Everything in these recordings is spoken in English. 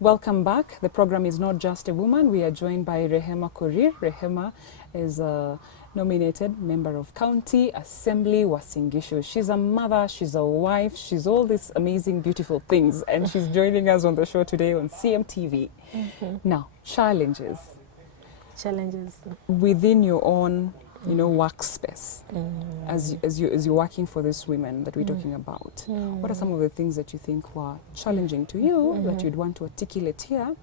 Welcome back. The program is Not Just a Woman. We are joined by Rehema Korir. Rehema is a nominated member of County Assembly Uasin Gishu. She's a mother, she's a wife, she's all these amazing, beautiful things. And she's joining us on the show today on CMTV. Now, challenges. Challenges. Within your own workspace, as you're working for these women that we're talking about, what are some of the things that you think were challenging to you that you'd want to articulate here,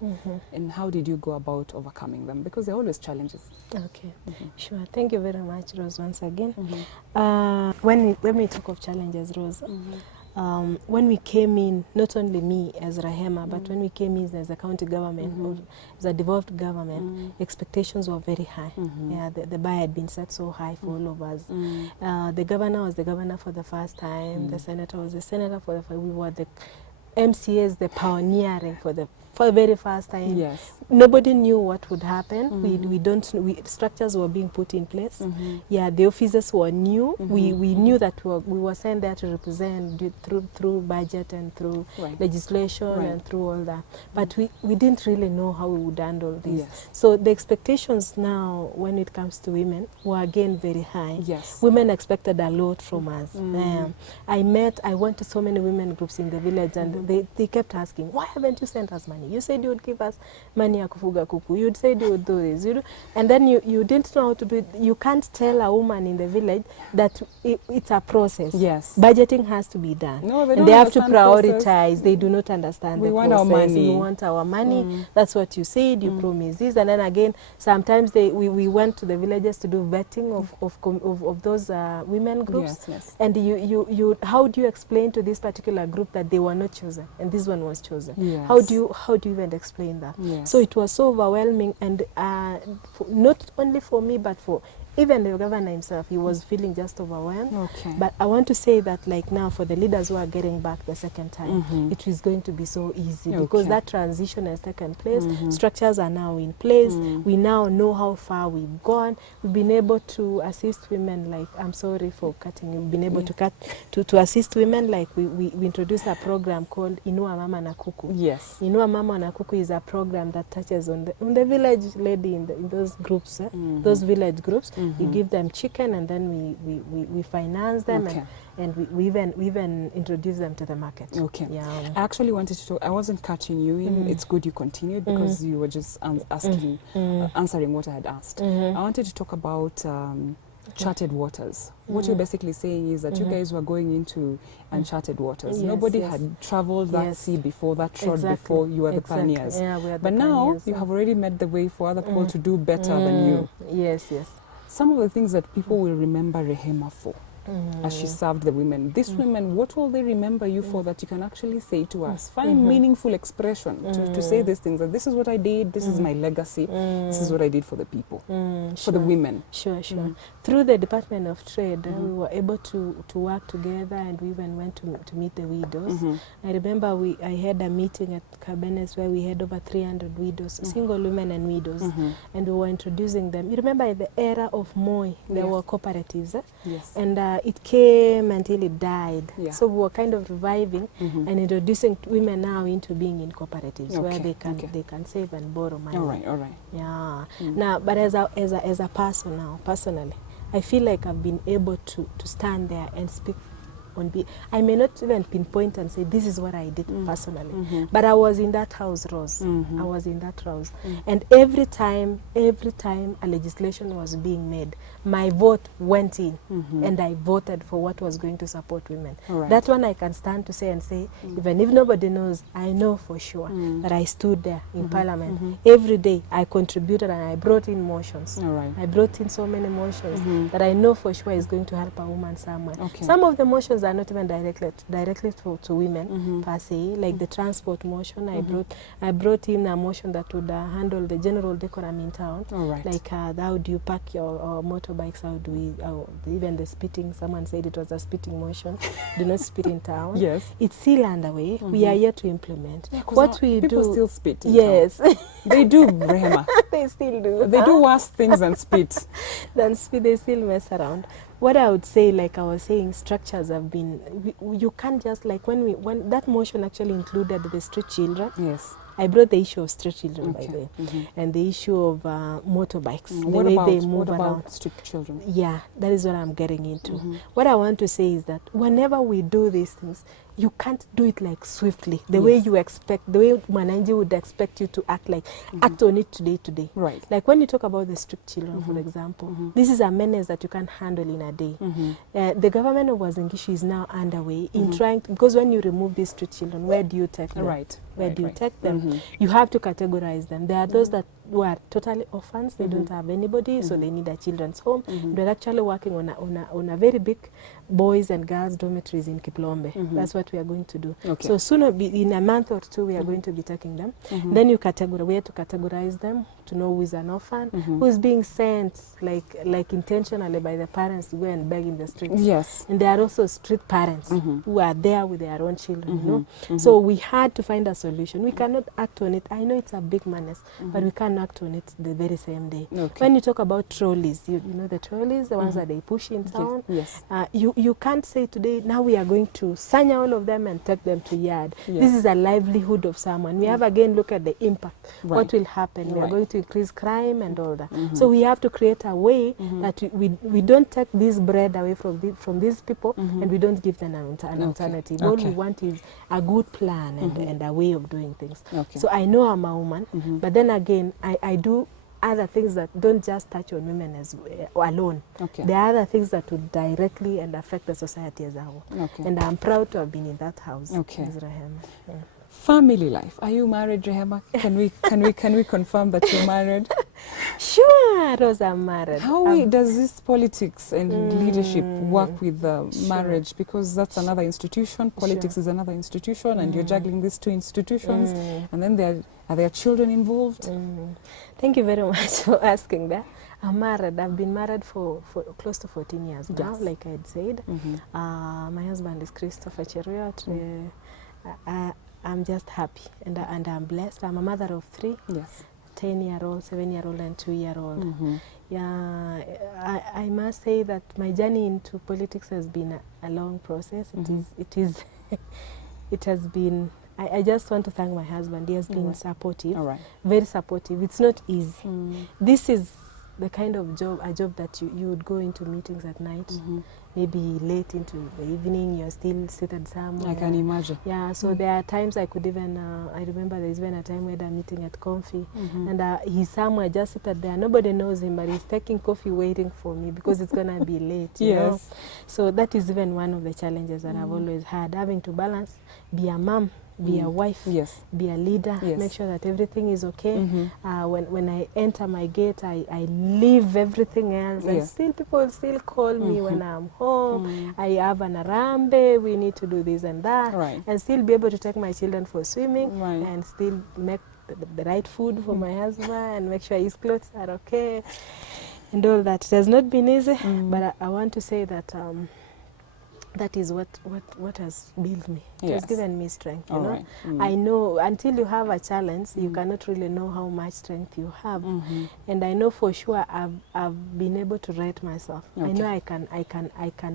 and how did you go about overcoming them? Because they're always challenges. Okay, sure. Thank you very much, Rose, once again. When we talk of challenges, Rose, when we came in, not only me as Rehema, but when we came in as a county government, or as a devolved government, expectations were very high. Yeah, the bar had been set so high for all of us. The governor was the governor for the first time. The senator was the senator for the first time. We were the MCAs, the pioneering for the very first time. Yes. Nobody knew what would happen. Structures were being put in place. Yeah, the officers were new. We knew that we were sent there to represent through budget and through legislation and through all that. But we didn't really know how we would handle this. Yes. So the expectations now, when it comes to women, were again very high. Yes. Women expected a lot from us. I went to so many women groups in the village, and they kept asking, why haven't you sent us money? You said you would give us money ya kufuga kuku. You said you would do this. And then you didn't know how to do it. You can't tell a woman in the village that it's a process. Yes. Budgeting has to be done. No, they don't and they have to understand prioritize. Process. They do not understand we the want process. Our money. We want our money. That's what you said. You promised this. And then again, sometimes we went to the villages to do vetting of those women groups. Yes, yes. And how do you explain to this particular group that they were not chosen and this one was chosen? Yes. How do you even explain that? Yes. So it was so overwhelming, and not only for me, but for even the governor himself. He was feeling just overwhelmed. Okay. But I want to say that, like now, for the leaders who are getting back the second time, it is going to be so easy because that transition has taken place. Structures are now in place. We now know how far we've gone. We've been able to assist women. Like, I'm sorry for cutting you. We've been able to assist women. Like we introduced a program called Inua Mama na Kuku. Yes. Inua Mama na Kuku is a program that touches on the village lady in those groups, those village groups. We give them chicken, and then we finance them, and we even introduce them to the market. Okay. Yeah. I actually wanted to talk. I wasn't catching you in. It's good you continued because you were just answering what I had asked. I wanted to talk about charted waters. What you're basically saying is that you guys were going into uncharted waters. Yes, Nobody had traveled that sea before, that road before. You were the pioneers. Yeah, we are the but now pioneers, you have already made the way for other people to do better than you. Yes, yes. Some of the things that people will remember Rehema for as she served the women. These women, what will they remember you for that you can actually say to us? Find meaningful expression to say these things. That this is what I did, this is my legacy, this is what I did for the people, for the women. Sure. Through the Department of Trade, we were able to work together, and we even went to meet the widows. I remember I had a meeting at Cabernet where we had over 300 widows, single women and widows, and we were introducing them. You remember in the era of Moi, there were cooperatives, Yes. and it came until it died. Yeah. So we were kind of reviving and introducing women now into being in cooperatives where they can save and borrow money. All right. Yeah. Now, but as a person now, personally, I feel like I've been able to stand there and speak on I may not even pinpoint and say this is what I did personally, but I was in that house, Rose. I was in that house, and every time a legislation was being made, my vote went in, and I voted for what was going to support women. Right. That one I can stand to say and say, even if nobody knows, I know for sure that I stood there in Parliament every day. I contributed and I brought in motions. I brought in so many motions that I know for sure is going to help a woman somewhere. Some of the motions are not even directly to women per se, like the transport motion. I brought in a motion that would handle the general decorum in town, like how do you park your motorbikes, how do we, even the spitting, someone said it was a spitting motion, do not spit in town. Yes. It's still underway. We are yet to implement. What we do. People still spit in yes. town. They do, Rehema. They still do. They do worse things than spit. They still mess around. What I would say, like I was saying, structures have been, you can't just, like when that motion actually included the street children. Yes. I brought the issue of street children by Okay. the way, and the issue of motorbikes, the What way about, they move what about around. street children? Yeah, that is what I'm getting into. What I want to say is that whenever we do these things, you can't do it like swiftly, the way you expect, the way Mwananchi would expect you to act, like act on it today. Right. Like when you talk about the street children, for example, this is a menace that you can't handle in a day. The government of Uasin Gishu is now underway in trying to, because when you remove these street children, where do you take them? Right. Where do you take them? You have to categorize them. There are those that who are totally orphans, they don't have anybody, so they need a children's home. We're actually working on a very big boys and girls dormitories in Kiplombe. That's what we are going to do. Okay. So soon, in a month or two, we are going to be taking them. Then we have to categorize them to know who is an orphan, who is being sent like intentionally by the parents to go and beg in the streets. Yes. And there are also street parents who are there with their own children. You know? So we had to find a solution. We cannot act on it. I know it's a big menace, but we can't act on it the very same day. Okay. When you talk about trolleys, you know the trolleys, the ones that they push in town. Yes. You can't say today, now we are going to sanya all of them and take them to yard. Yes. This is a livelihood of someone. We have again look at the impact. Right. What will happen? We are Right. going to increase crime and all that. So we have to create a way that we don't take this bread away from these people and we don't give them an alternative. All we want is a good plan and a way of doing things. Okay. So I know I'm a woman, but then again, I do other things that don't just touch on women as alone. Okay. There are other things that would directly and affect the society as a whole. Okay. And I'm proud to have been in that house. Okay. Ms. Rehema. Yeah. Family life. Are you married, Rehema? Can we confirm that you're married? Sure, Rose, I'm married. How does this politics and leadership work with marriage? Because that's another institution. Politics is another institution, and you're juggling these two institutions. And then are there children involved? Thank you very much for asking that. I'm married. I've been married for close to 14 years now, like I had said. My husband is Christopher Cheruiyot. I'm just happy and I'm blessed. I'm a mother of 3. Yes. 10-year-old, 7-year-old, and 2-year-old. Yeah, I must say that my journey into politics has been a long process. It has been. I just want to thank my husband. He has been supportive, very supportive. It's not easy. This is the kind of job that you would go into meetings at night, maybe late into the evening, you're still seated somewhere. I can imagine. Yeah, so there are times I could even, I remember there's been a time we had a meeting at Comfy, and he's somewhere just seated there. Nobody knows him, but he's taking coffee waiting for me because it's going to be late, you know? So that is even one of the challenges that I've always had, having to balance, be a mom, be a wife, be a leader, make sure that everything is okay. When I enter my gate, I leave everything else, and still people will still call me when I'm home. I have an arambe, we need to do this and that, and still be able to take my children for swimming, and still make the right food for my husband, and make sure his clothes are okay, and all that. It has not been easy, but I want to say that that is what has built me. It has given me strength, you know. I know until you have a challenge, you cannot really know how much strength you have. And I know for sure I've been able to rate myself. I know I can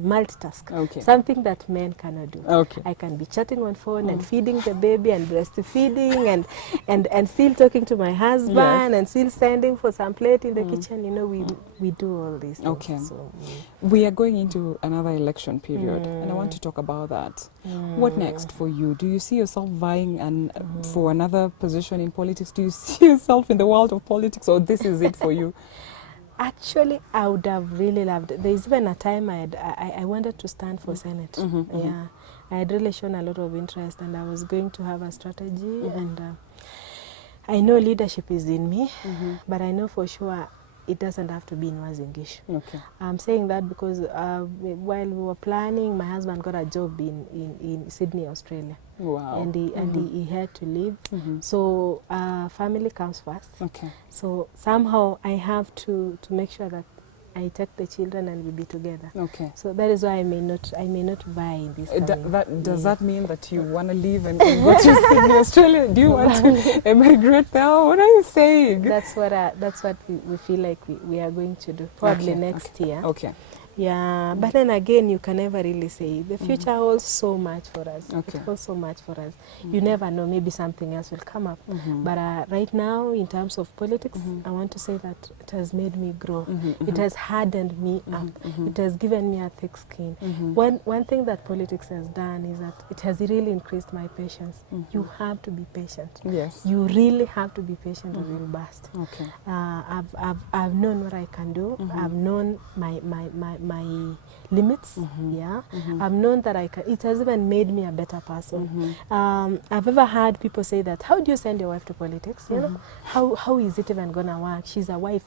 multitask. Something that men cannot do. I can be chatting on phone and feeding the baby and breastfeeding and still talking to my husband and still sending for some plate in the kitchen. You know, we do all these things. So, we are going into another election period. And I want to talk about that. What next for you? Do you see yourself vying for another position in politics? Do you see yourself in the world of politics, or this is it for you? Actually, I would have really loved it. There's even a time I wanted to stand for Senate. Yeah, I had really shown a lot of interest, and I was going to have a strategy. And I know leadership is in me, but I know for sure it doesn't have to be in Uasin Gishu. I'm saying that because while we were planning, my husband got a job in Sydney, Australia. Wow. And he had to leave. So family comes first. So somehow I have to make sure that I take the children and we be together. So that is why I may not buy in this. Does that mean that you want to leave and go to Sydney, Australia? Do you want to emigrate now? What are you saying? That's what we feel like we are going to do probably next year. Yeah, but then again, you can never really say. The future holds so much for us. Okay. It holds so much for us. You never know, maybe something else will come up. But right now, in terms of politics, I want to say that it has made me grow. It has hardened me up. It has given me a thick skin. One thing that politics has done is that it has really increased my patience. You have to be patient. Yes. You really have to be patient or you'll burst. Okay. I've known what I can do. I've known my limits. Yeah, I've known that I can. It has even made me a better person. I've ever heard people say that, how do you send your wife to politics? You know, how is it even gonna work? She's a wife.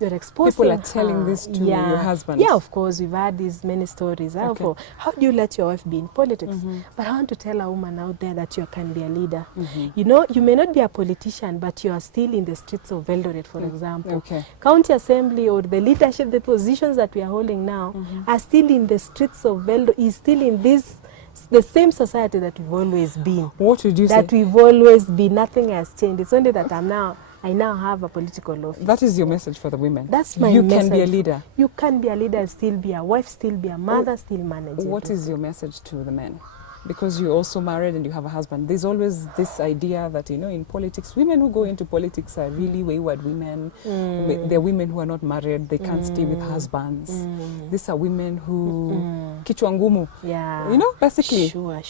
You're exposing people are telling this to your husband. Yeah, of course, we've had these many stories. Okay. How do you let your wife be in politics? But I want to tell a woman out there that you can be a leader. You know, you may not be a politician, but you are still in the streets of Eldoret, for example. Okay. County Assembly or the leadership, the positions that we are holding now are still in the streets of Eldoret, is still in the same society that we've always been. What would you say? That we've always been. Nothing has changed. It's only that I now have a political office. That is your message for the women. That's my You message. can be a leader. You can be a leader and still be a wife, still be a mother, still manage. What is your message to the men? Because you're also married and you have a husband. There's always this idea that, you know, in politics, women who go into politics are really wayward women. They're women who are not married. They can't stay with husbands. These are women who kichwa ngumu. Yeah. You know, basically. Sure.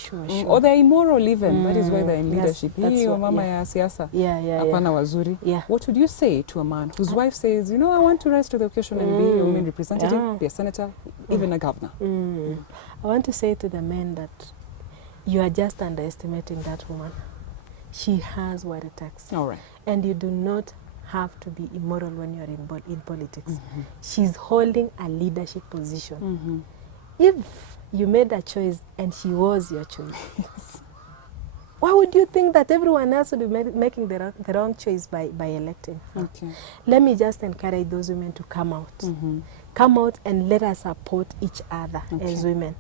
Or they're immoral even. That is why they're in leadership. That's Hii what, mama ya siasa. Yeah. Wazuri. Yeah. What would you say to a man whose wife says, you know, I want to rise to the occasion and be a women representative, be a senator, even a governor? I want to say to the men that you are just underestimating that woman. She has what it takes. All right. And you do not have to be immoral when you're in politics. She's holding a leadership position. If you made a choice and she was your choice, why would you think that everyone else would be making the wrong choice by electing her? Okay. Let me just encourage those women to come out. Come out and let us support each other as women.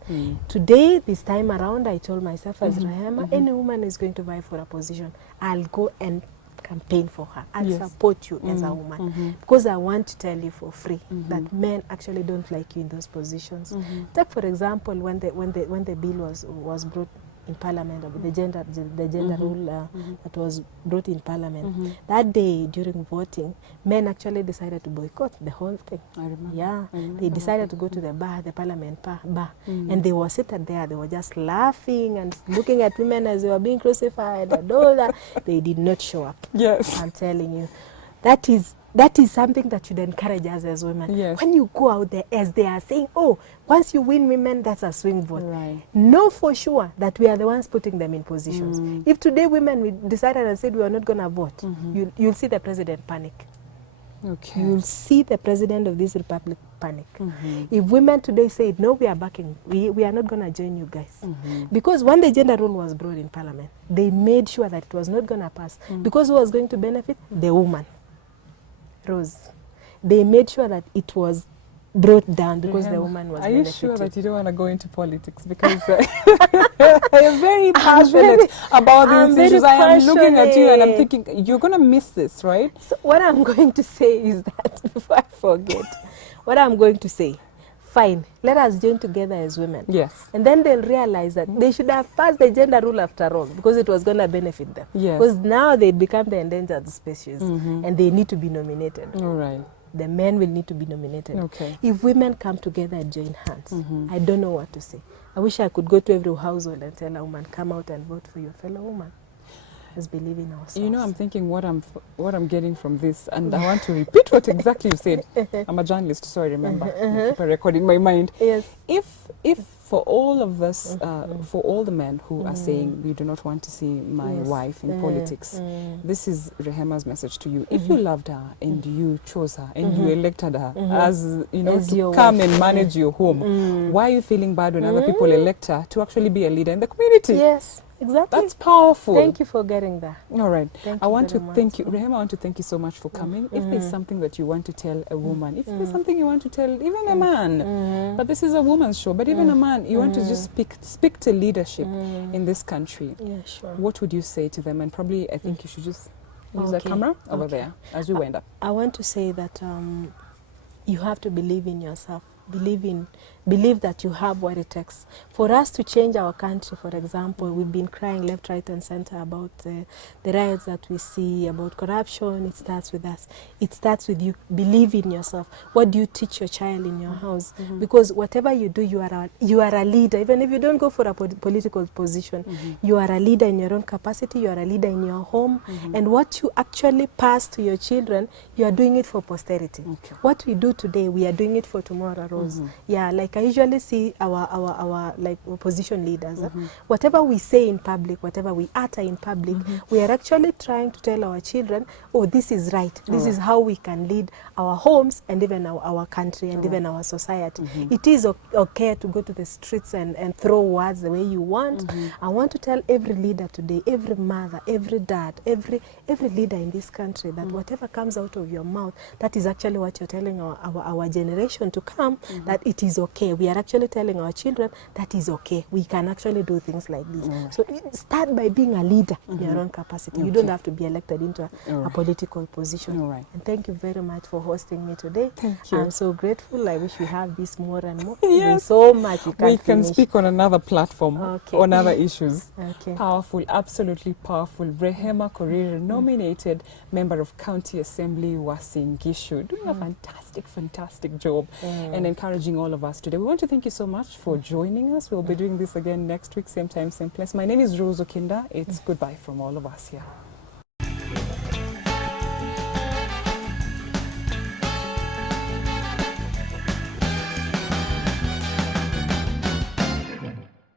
Today, this time around, I told myself as Rehema, any woman is going to vie for a position, I'll go and campaign for her. I'll support you as a woman. Because I want to tell you for free that men actually don't like you in those positions. Take, for example, when the bill was brought in Parliament, the gender rule that was brought in Parliament. That day during voting, men actually decided to boycott the whole thing. I remember. Yeah, they decided to go to the bar, the Parliament bar, and they were seated there. They were just laughing and looking at women as they were being crucified and all that. They did not show up. Yes, I'm telling you, that is something that should encourage us as women. Yes. When you go out there, as they are saying, oh, once you win women, that's a swing vote. Right. Know for sure that we are the ones putting them in positions. If today women we decided and said we are not going to vote, you'll see the president panic. Okay. You'll see the president of this republic panic. If women today said, no, we are backing, we are not going to join you guys. Because when the gender rule was brought in Parliament, they made sure that it was not going to pass. Because who was going to benefit? The woman. Rose. They made sure that it was brought down because the woman was benefited. Are you sure that you don't want to go into politics? Because I'm very passionate about these issues. I am looking at you and I'm thinking, you're going to miss this, right? So what I'm going to say is that, before I forget, what I'm going to say, fine, let us join together as women. Yes. And then they'll realize that they should have passed the gender rule after all, because it was going to benefit them. Yes. Because now they become the endangered species and they need to be nominated. All right. The men will need to be nominated. Okay. If women come together and join hands, I don't know what to say. I wish I could go to every household and tell a woman, come out and vote for your fellow woman. Let's believe in ourselves. You know, I'm thinking what I'm getting from this, and I want to repeat what exactly you said. I'm a journalist, so I remember. I keep a record in my mind. Yes. If for all of us, for all the men who are saying, we do not want to see my wife in politics, this is Rehema's message to you. If you loved her and you chose her and you elected her as, you know, to come wife. And manage your home, why are you feeling bad when other people elect her to actually be a leader in the community? Yes. Exactly. That's powerful. Thank you for getting that. All right. Thank I want to thank you. much. Rehema, I want to thank you so much for coming. If there's something that you want to tell a woman, if there's something you want to tell even a man, but this is a woman's show, but even a man, you want to just speak to leadership in this country. Yeah, sure. What would you say to them? And probably I think you should just use the camera over there as we wind up. I want to say that you have to believe in yourself. believe that you have what it takes. For us to change our country, for example, we've been crying left, right, and center about the riots that we see, about corruption. It starts with us. It starts with you. Believe in yourself. What do you teach your child in your house? Because whatever you do, you are a leader. Even if you don't go for a political position, you are a leader in your own capacity. You are a leader in your home. And what you actually pass to your children, you are doing it for posterity. Okay. What we do today, we are doing it for tomorrow, Rose. Yeah, like I usually see our like opposition leaders. Whatever we say in public, whatever we utter in public, we are actually trying to tell our children, oh, this is right. This is how we can lead our homes and even our country and even our society. It is okay to go to the streets and throw words the way you want. I want to tell every leader today, every mother, every dad, every leader in this country that whatever comes out of your mouth, that is actually what you're telling our generation to come, that it is okay. We are actually telling our children that is okay. We can actually do things like this. So start by being a leader in your own capacity. You don't have to be elected into a political position. And thank you very much for hosting me today. Thank you. I'm so grateful. I wish we have this more and more. There's so much we can finish. speak on another platform on other issues. Powerful, absolutely powerful. Rehema Korir, nominated member of County Assembly Uasin Gishu, doing a fantastic job and encouraging all of us today. We want to thank you so much for joining us. We'll be doing this again next week, same time, same place. My name is Rose Okinda. It's goodbye from all of us here.